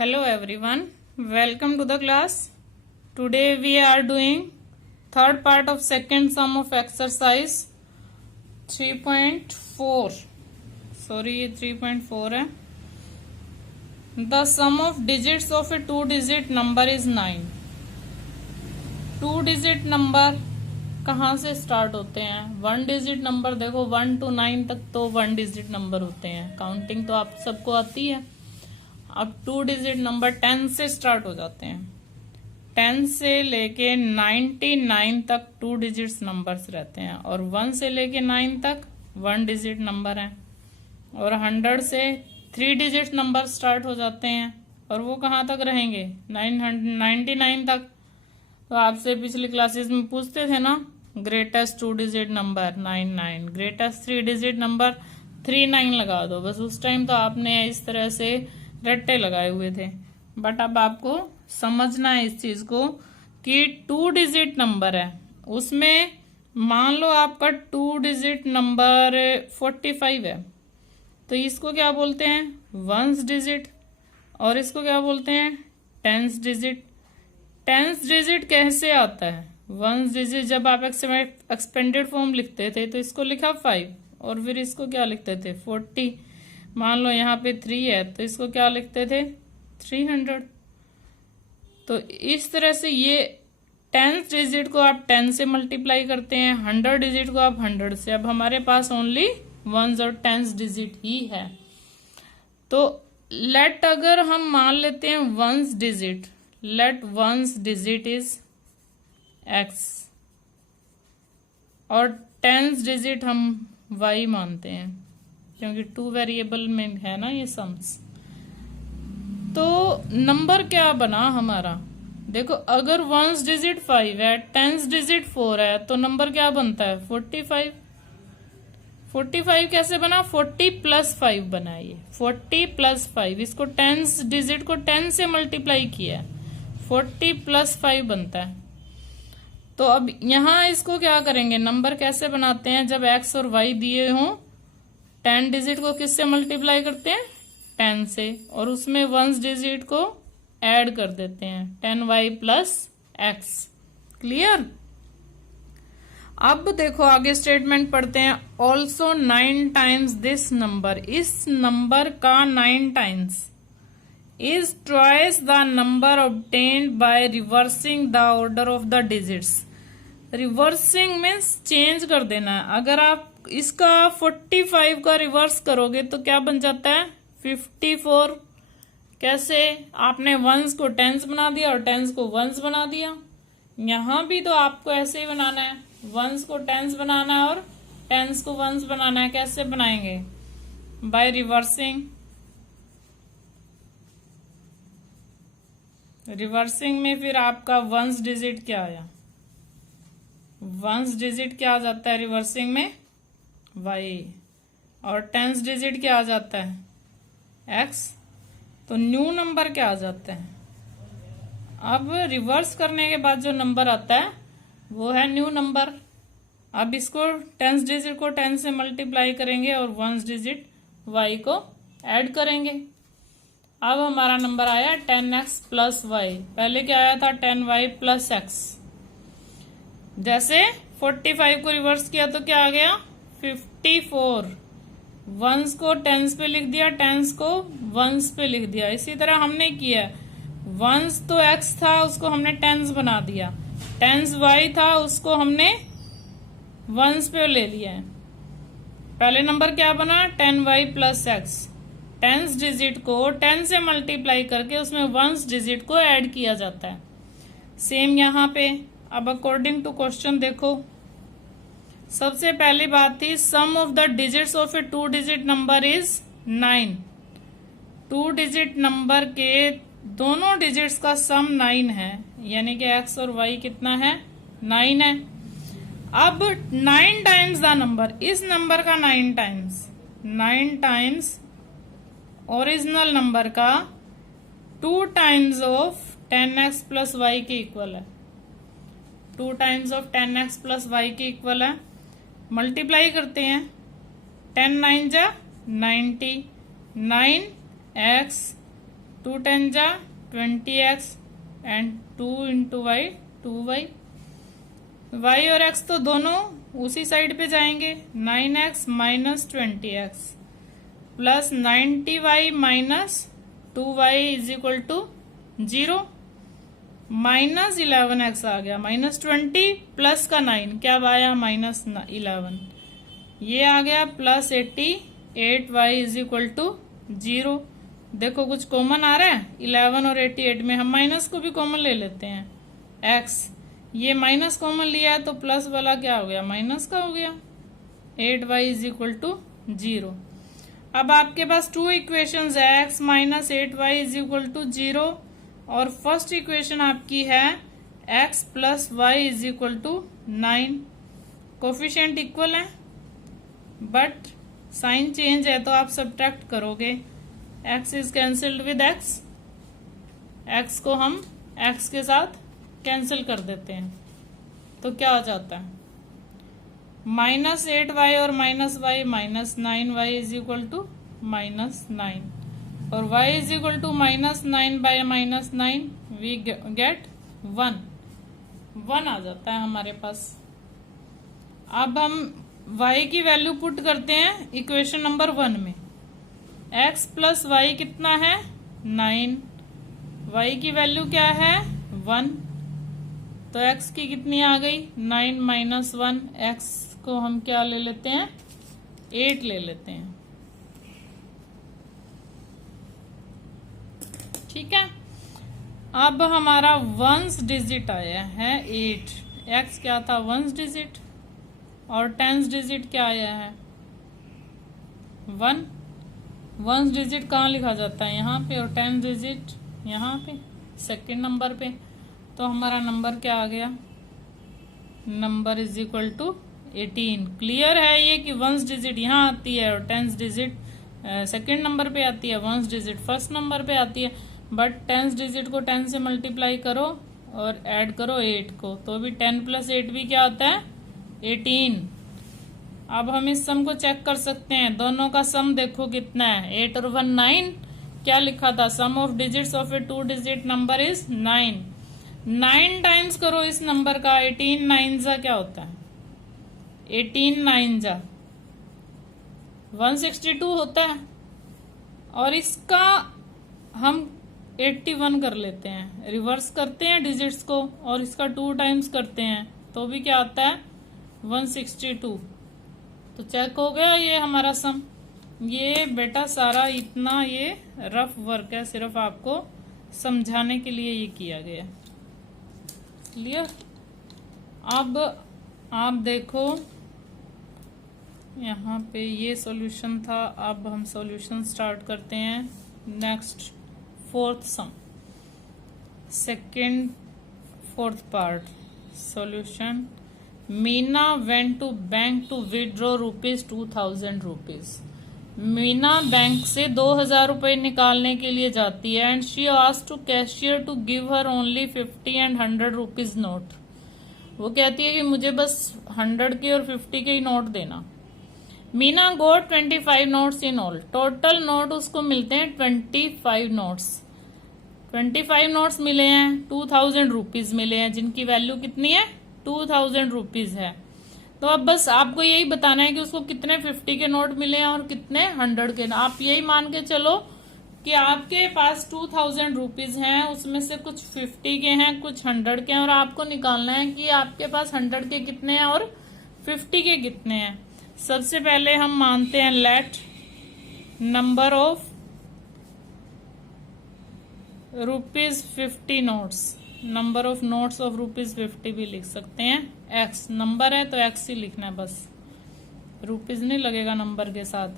Hello everyone, welcome to the class. Today we are doing third part of second sum of exercise 3.4. Sorry, ये 3.4 है. The sum of digits of a two-digit number is 9. Two-digit number कहाँ से start होते हैं? One digit number देखो 1 to 9 तक तो one digit number होते हैं. काउंटिंग तो आप सबको आती है. अब टू डिजिट नंबर 10 से स्टार्ट हो जाते हैं. 10 से लेके 99 तक टू डिजिट्स नंबर्स रहते हैं और 1 से लेके 9 तक वन डिजिट नंबर हैं. और 100 से 3 डिजिट नंबर स्टार्ट हो जाते हैं और वो कहाँ तक रहेंगे? 99 तक. तो आपसे पिछली क्लासेस में पूछते थे ना, greatest two digit number 99, greatest 3 digit number 39 लगा दो. बस उस टाइम तो आपने इस तरह से रट्टे लगाए हुए थे. बट अब आपको समझना है इस चीज को कि टू डिजिट नंबर है, उसमें मान लो आपका टू डिजिट नंबर 45 है तो इसको क्या बोलते हैं? Ones digit. और इसको क्या बोलते हैं? Tens digit. टेंस डिजिट कैसे आता है? वंस डिजिट जब आप एक्सपेंडेड फॉर्म लिखते थे तो इसको लिखा 5 और फिर इसको क्या लिखते थे? 40. मान लो यहाँ पे 3 है तो इसको क्या लिखते थे? 300. तो इस तरह से ये टेंस डिजिट को आप 10 से मल्टीप्लाई करते हैं, 100 डिजिट को आप 100 से. अब हमारे पास ओनली वंस और टेंस डिजिट ही है. तो लेट अगर हम मान लेते हैं ones digit, let ones digit is x और टेंस डिजिट हम y मानते हैं क्योंकि टू वेरिएबल में है ना ये सम्स. तो नंबर क्या बना हमारा? देखो अगर वंस डिजिट 5 है, टेंस डिजिट 4 है तो नंबर क्या बनता है? 45. 45 कैसे बना? 40 प्लस 5 बना. ये 40 प्लस 5, इसको टेंस डिजिट को 10 से मल्टीप्लाई किया है, 40 प्लस 5 बनता है. तो अब यहां इसको क्या करेंगे? नंबर कैसे बनाते हैं? जब x और y दिए हों, 10 डिजिट को किससे मल्टीप्लाई करते हैं? 10 से. और उसमें वंस डिजिट को ऐड कर देते हैं, 10y प्लस x. क्लियर? अब देखो आगे स्टेटमेंट पढ़ते हैं. ऑल्सो 9 टाइम्स दिस नंबर, इस नंबर का 9 times is twice the number obtained by reversing the order of the digits. Reversing means change कर देना है. अगर आप इसका 45 का रिवर्स करोगे तो क्या बन जाता है? 54. कैसे? आपने वंस को टेंस बना दिया और टेंस को वंस बना दिया. यहां भी तो आपको ऐसे ही बनाना है, वंस को टेंस बनाना है और टेंस को वंस बनाना है. कैसे बनाएंगे? By reversing. रिवर्सिंग में फिर आपका वंस डिजिट क्या आया? वंस डिजिट क्या आ जाता है रिवर्सिंग में? y. और टेंस डिजिट क्या आ जाता है? x. तो न्यू नंबर क्या आ जाता है? अब रिवर्स करने के बाद जो नंबर आता है वो है न्यू नंबर. अब इसको टेंस डिजिट को 10 से मल्टीप्लाई करेंगे और वंस डिजिट y को ऐड करेंगे. अब हमारा नंबर आया 10x प्लस y. पहले क्या आया था? 10y plus x. जैसे 45 को रिवर्स किया तो क्या आ गया? 54. वंस को टेंस पे लिख दिया, टेंस को वंस पे लिख दिया. इसी तरह हमने किया, वंस तो x था उसको हमने टेंस बना दिया, टेंस y था उसको हमने वंस पे ले लिया है. पहले नंबर क्या बना? 10y plus x. Tens digit को 10 से मल्टीप्लाई करके उसमें वंस डिजिट को ऐड किया जाता है. सेम यहाँ पे. अब अकॉर्डिंग टू क्वेश्चन देखो, सबसे पहली बात थी sum of the digits of a two digit number is 9. Two digit number के दोनों डिजिट्स का सम 9 है, यानी कि x और y कितना है? 9 है. अब 9 टाइम्स द नंबर, इस नंबर का 9 टाइम्स, 9 टाइम्स ओरिजिनल नंबर का 2 times of 10x plus y के इक्वल है. 2 times of 10x plus y के इक्वल है. मल्टीप्लाई करते हैं, 10 9 जा 90, 9x 2 10 जा 20x and 2 into y 2y। y और x तो दोनों उसी साइड पे जाएंगे। 9x minus 20x plus 90y minus 2y is equal to 0। Minus 11x आ गया, माइनस 20 प्लस का 9 क्या आया, माइनस 11। ये आ गया plus 88y is equal to 0। देखो कुछ कॉमन आ रहा है 11 और 88 में, हम माइनस को भी कॉमन ले लेते हैं। x ये माइनस कॉमन लिया है तो प्लस वाला क्या हो गया, माइनस का हो गया। 8y is equal to 0। अब आपके पास 2 इक्वेशंस है, x minus 8y is equal to 0 और फर्स्ट इक्वेशन आपकी है x plus y is equal to 9। Coefficient equal है बट साइन चेंज है तो आप सब्ट्रैक्ट करोगे। x is cancelled with x, x को हम x के साथ कैंसिल कर देते हैं तो क्या हो जाता है, माइनस 8y और minus y minus 9y is equal to minus 9 और y is equal to minus 9 by minus 9 we get 1 आ जाता है हमारे पास। अब हम y की वैल्यू पुट करते हैं इक्वेशन नंबर 1 में। x प्लस वाई कितना है 9, y की वैल्यू क्या है 1 तो x की कितनी आ गई 9 माइनस 1, x को हम क्या ले लेते हैं 8 ले लेते हैं। ठीक है, अब हमारा वंस डिजिट आया है 8। x क्या था वंस डिजिट और टेंस डिजिट क्या आया है 1। वंस डिजिट कहाँ लिखा जाता है यहाँ पे और टेंस डिजिट यहाँ पे सेकंड नंबर पे। तो हमारा नंबर क्या आ गया, number is equal to 18। Clear है ये कि वंस डिजिट यहाँ आती है और टेंस डिजिट सेकंड नंबर पे आती है, वंस डिजिट फर्स्ट नंबर पे आती है। बट टेंस डिजिट को 10 से मल्टीप्लाई करो और ऐड करो 8 को तो भी 10 प्लस 8 भी क्या होता है 18। अब हम इस सम को चेक कर सकते हैं, दोनों का सम देखो कितना है 8 और 1 9। क्या लिखा था, sum of digits of a 2 digit number is 9। 9 times करो इस नंबर का, 18 9 जा क्या होता है 18 9 जा 162 होता है और इसका हम 81 कर लेते हैं, रिवर्स करते हैं डिजिट्स को और इसका 2 टाइम्स करते हैं तो भी क्या आता है 162। तो चेक हो गया ये हमारा सम। ये बेटा सारा इतना ये रफ वर्क है, सिर्फ आपको समझाने के लिए ये किया गया। क्लियर। अब आप देखो यहाँ पे ये सॉल्यूशन था। अब हम सॉल्यूशन स्टार्ट करते हैं next fourth sum, second fourth part solution. Meena went to bank to withdraw ₹2000। Meena bank से 2000 रुपए निकालने के लिए जाती है and she asked to cashier to give her only 50 and 100 rupees note. वो कहती है कि मुझे बस 100 के और 50 के ही नोट देना। मीना गोट 25 notes in all. Total note उसको मिलते हैं 25 नोट्स। 25 नोट्स मिले हैं, 2000 रुपीज मिले हैं जिनकी वैल्यू कितनी है 2000 रुपीज है। तो अब बस आपको यही बताना है कि उसको कितने 50 के नोट मिले हैं और कितने 100 के। आप यही मान के चलो कि आपके पास 2000 रुपीज हैं, उसमें से कुछ 50 के हैं कुछ 100 के हैं और आपको निकालना है कि आपके पास 100 के कितने हैं और 50 के कितने हैं। सबसे पहले हम मानते हैं let number of ₹50 notes, number of notes of ₹50 भी लिख सकते हैं। x नंबर है तो x ही लिखना है, बस रुपीज नहीं लगेगा नंबर के साथ,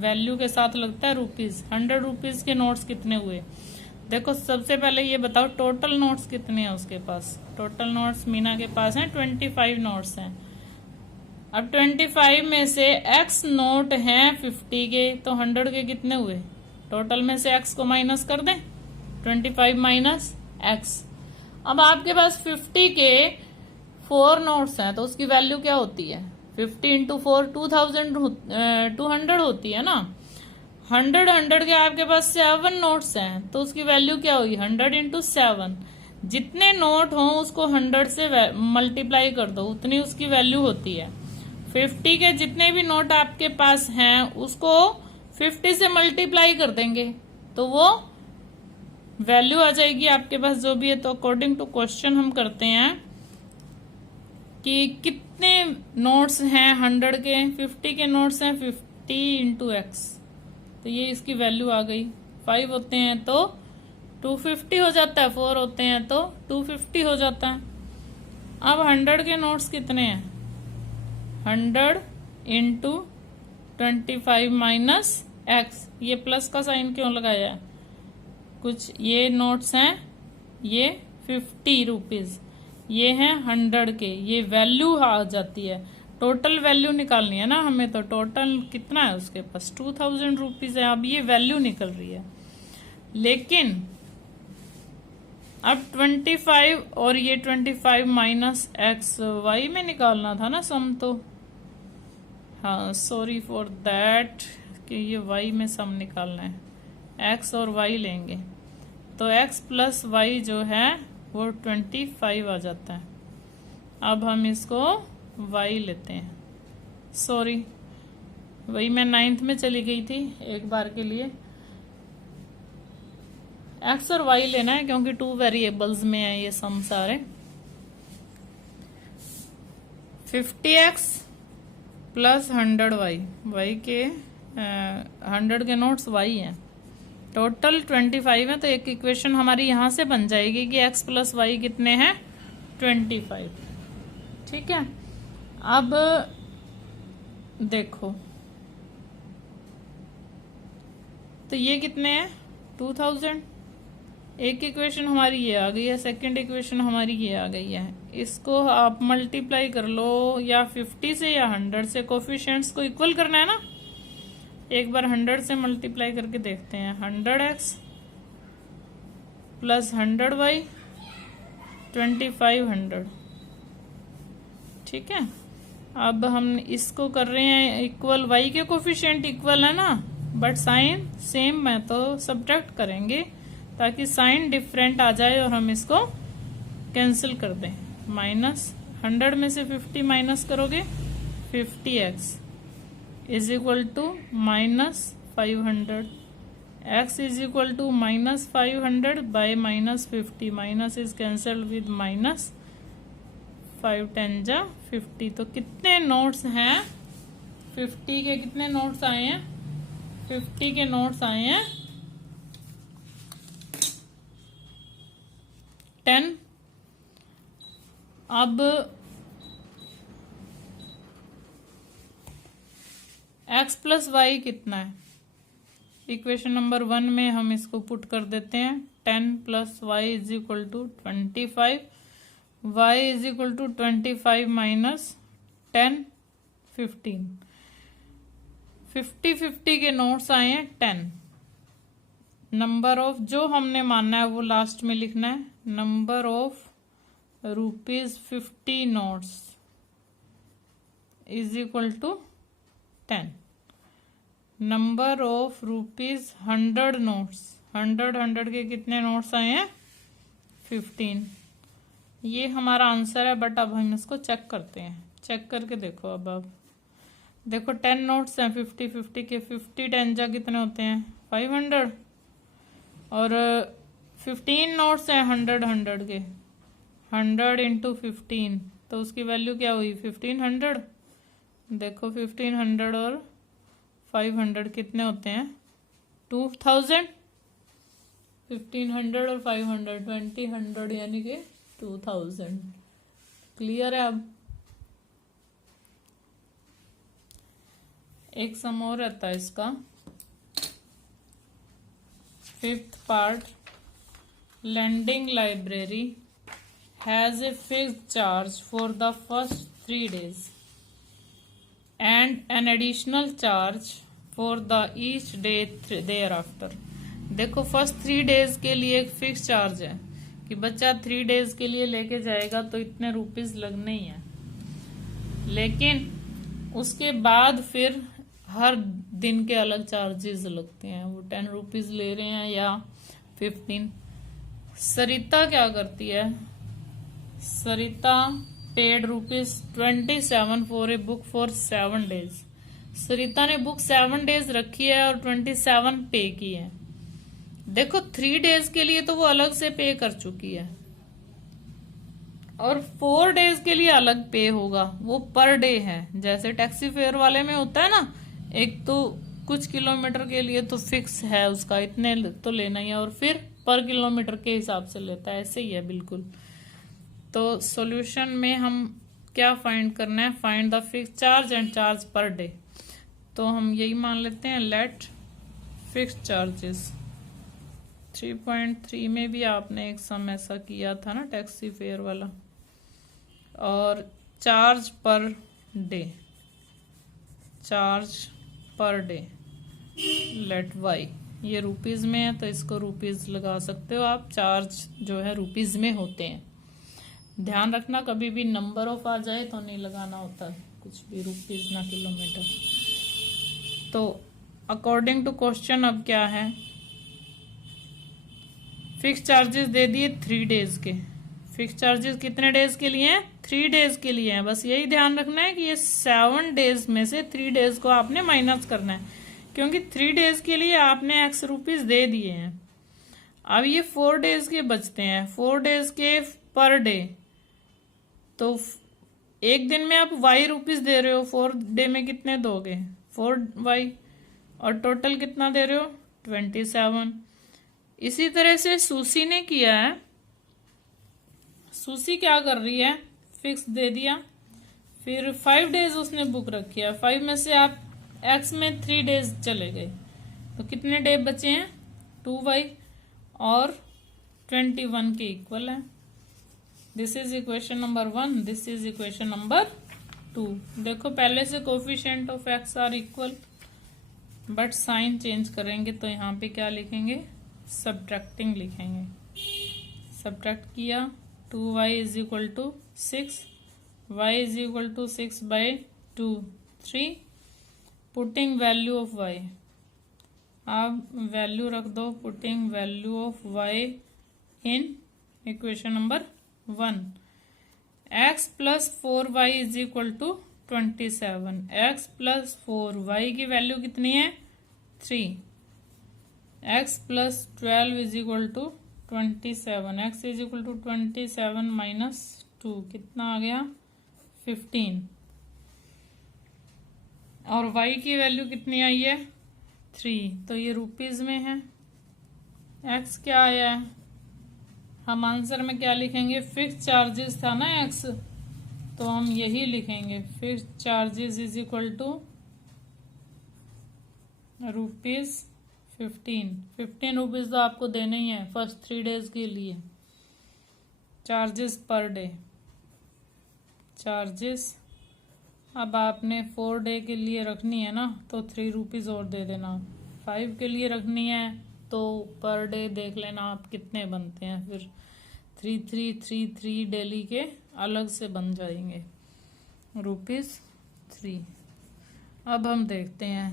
वैल्यू के साथ लगता है रुपीज। 100 रुपीज के नोट्स कितने हुए देखो। सबसे पहले ये बताओ टोटल नोट्स कितने हैं उसके पास। टोटल नोट्स मीना के पास हैं 25 नोट्स हैं। अब 25 में से x नोट हैं 50 के तो 100 के कितने हुए। टोटल में से x को माइनस कर दें, 25 माइनस x। अब आपके पास 50 के 4 नोट्स हैं तो उसकी वैल्यू क्या होती है 50 इंटू 4 200 होती है ना। 100 100 के आपके पास 7 नोट्स हैं, तो उसकी वैल्यू क्या होगी? 100 इंटू 7। जितने नोट हो उसको 100 से मल्टीप्लाई कर दो, उतनी उसकी वैल्यू होती है। 50 के जितने भी नोट आपके पास हैं उसको 50 से मल्टीप्लाई कर देंगे तो वो वैल्यू आ जाएगी आपके पास जो भी है। तो अकॉर्डिंग टू क्वेश्चन हम करते हैं कि कितने नोट्स हैं 100 के, 50 के नोट्स हैं 50 इंटू एक्स, तो ये इसकी वैल्यू आ गई। 5 होते हैं तो 250 हो जाता है, 4 होते हैं तो 250 हो जाता है। अब 100 के नोट्स कितने हैं? 100 इंटू 25 माइनस एक्स। ये प्लस का साइन क्यों लगाया है? कुछ ये नोट्स हैं, ये 50 रुपीज, ये हैं 100 के, ये वैल्यू आ जाती है। टोटल वैल्यू निकालनी है ना हमें, तो टोटल कितना है उसके पास? 2000 रुपीज है। अब ये वैल्यू निकल रही है, लेकिन अब 25 और ये 25 माइनस एक्स वाई में निकालना था ना सम, तो हाँ सॉरी फॉर दैट कि ये वाई में सम निकालना है। एक्स और वाई लेंगे तो एक्स प्लस वाई जो है वो 25 आ जाता है। अब हम इसको वाई लेते हैं, सॉरी वही मैं 9th में चली गई थी एक बार के लिए। एक्स और वाई लेना है क्योंकि 2 वेरिएबल्स में है ये सम सारे। 50x प्लस 100y, वाई के 100 के नोट्स वाई हैं, टोटल 25 है। तो एक इक्वेशन हमारी यहां से बन जाएगी कि x प्लस वाई कितने हैं? 25। ठीक है, अब देखो तो ये कितने हैं? 2000। एक इक्वेशन हमारी ये आ गई है, सेकंड इक्वेशन हमारी ये आ गई है। इसको आप मल्टीप्लाई कर लो या 50 से या 100 से, कोफिशिएंट्स को इक्वल करना है ना। एक बार 100 से मल्टीप्लाई करके देखते हैं। 100x plus 100y 2500। ठीक है, अब हम इसको कर रहे हैं इक्वल, y के कोफिशिएंट इक्वल है ना, बट साइन सेम है तो सब्ट्रैक्ट करेंगे ताकि साइन डिफरेंट आ जाए और हम इसको कैंसिल कर दें। माइनस 100 में से 50 माइनस करोगे 50x is equal to minus 500, x is equal to minus 500 by minus 50, minus is cancelled with minus, 5 10 जा 50। तो कितने नोट्स हैं? 50 के कितने नोट्स आए हैं? 50 के नोट्स आए हैं 10। अब x प्लस वाई कितना है? इक्वेशन नंबर 1 में हम इसको पुट कर देते हैं। 10 plus y is equal to 25, y is equal to 25 minus 10 15। 50 के नोट्स आए हैं 10। नंबर ऑफ जो हमने मानना है वो लास्ट में लिखना है। Number of ₹50 notes is equal to 10। Number of ₹100 notes, 100 के कितने नोट्स आए हैं? 15। ये हमारा आंसर है, बट अब हम इसको चेक करते हैं। चेक करके देखो। अब देखो 10 नोट्स हैं 50 के, 50 10 जा कितने होते हैं? 500। और 15 नोट्स हैं 100 के, 100 इंटू 15 तो उसकी वैल्यू क्या हुई? 1500। देखो 1500 और 500 कितने होते हैं? 2000। 1500 और 500 2000 यानी कि 2000। क्लियर है? अब एक सम और रहता है इसका, 5th part. lending library has a fixed charge for the first 3 days and an additional charge for the each day thereafter। देखो फर्स्ट 3 डेज के लिए एक फिक्स चार्ज है कि बच्चा 3 डेज के लिए लेके जाएगा तो इतने रुपीस लगने ही है, लेकिन उसके बाद फिर हर दिन के अलग चार्जेस लगते हैं, वो 10 रुपीज ले रहे हैं या 15। सरिता क्या करती है, Sarita paid ₹27 for a book for 7 days. Sarita ने बुक 7 डेज रखी है और 27 पे की है। देखो 3 डेज के लिए तो वो अलग से पे कर चुकी है और 4 डेज के लिए अलग पे होगा, वो पर डे है। जैसे टैक्सी फेयर वाले में होता है ना, एक तो कुछ किलोमीटर के लिए तो फिक्स है उसका, इतने तो लेना ही है, और फिर पर किलोमीटर के हिसाब से लेता है, ऐसे ही है बिल्कुल। तो सॉल्यूशन में हम क्या फाइंड करना है, find the fix charge and charge per day. तो हम यही मान लेते हैं, लेट फिक्स चार्जेस। 3.3 में भी आपने एक सम ऐसा किया था ना, टैक्सी फेयर वाला। और charge per day, charge per day let y, ये रुपीज में है तो इसको रुपीज लगा सकते हो आप, चार्ज जो है रुपीज में होते हैं। ध्यान रखना कभी भी नंबर ऑफ आ जाए तो नहीं लगाना होता कुछ भी, रुपीज ना किलोमीटर। तो अकॉर्डिंग टू क्वेश्चन अब क्या है, फिक्स चार्जेस दे दिए 3 डेज के। फिक्स चार्जेस कितने डेज के लिए हैं, 3 डेज के लिए हैं। बस यही ध्यान रखना है कि ये 7 डेज में से 3 डेज को आपने माइनस करना है, क्योंकि 3 डेज के लिए आपने X रुपीज दे दिए हैं। अब ये 4 डेज के बचते हैं, 4 डेज के पर डे, तो एक दिन में आप Y रुपीज दे रहे हो, 4 डे में कितने दोगे, 4Y, और टोटल कितना दे रहे हो, 27। इसी तरह से सुशी ने किया है। सुशी क्या कर रही है, फिक्स दे दिया, फिर 5 डेज उसने बुक रखी है, 5 में से आप X में 3 डेज चले गए, तो कितने डे बचे हैं, 2Y, और 21 के इक्वल है। This is equation number 1, this is equation number 2। देखो पहले से coefficient of X are equal, but sign change करेंगे तो यहाँ पे क्या लिखेंगे, सब्ट्रैक्टिंग लिखेंगे। सब्ट्रैक्ट किया, 2y is equal to 6, y is equal to 6/2, 3, putting value of y, आप वैल्यू रख दो, putting value of y in equation number 1। x plus 4y is equal to 27, x plus 4y की value कितनी है, 3, x plus 12 is equal to 27, x is equal to 27 minus 2, कितना आ गया, 15, और y की वैल्यू कितनी आई है, 3, तो ये रुपीज में है। x क्या आया है, हम आंसर में क्या लिखेंगे, फिक्स चार्जेस था ना x, तो हम यही लिखेंगे, fix charges is equal to rupees 15 rupees तो आपको देने ही है फर्स्ट 3 डेज के लिए। चार्जेस पर डे, चार्जेस अब आपने 4 डे के लिए रखनी है ना, तो 3 रुपीज और दे देना। 5 के लिए रखनी है तो पर डे देख लेना आप कितने बनते हैं, फिर 3 डेली के अलग से बन जाएंगे, ₹3। अब हम देखते हैं,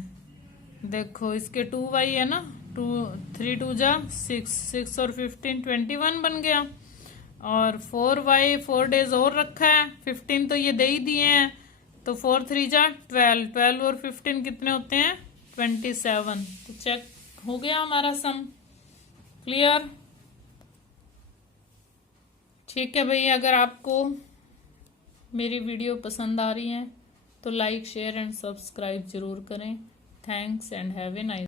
देखो इसके 2y है ना, 3 2 जा 6 और 15 21 बन गया, और 4y 4 डेज और रखा है, 15 तो ये दे ही दिए हैं, तो 4 3 जा 12 और 15 कितने होते हैं, 27। तो चेक हो गया हमारा सम, क्लियर। ठीक है भाई, अगर आपको मेरी वीडियो पसंद आ रही है तो लाइक शेयर एंड सब्सक्राइब जरूर करें। Thanks and have a nice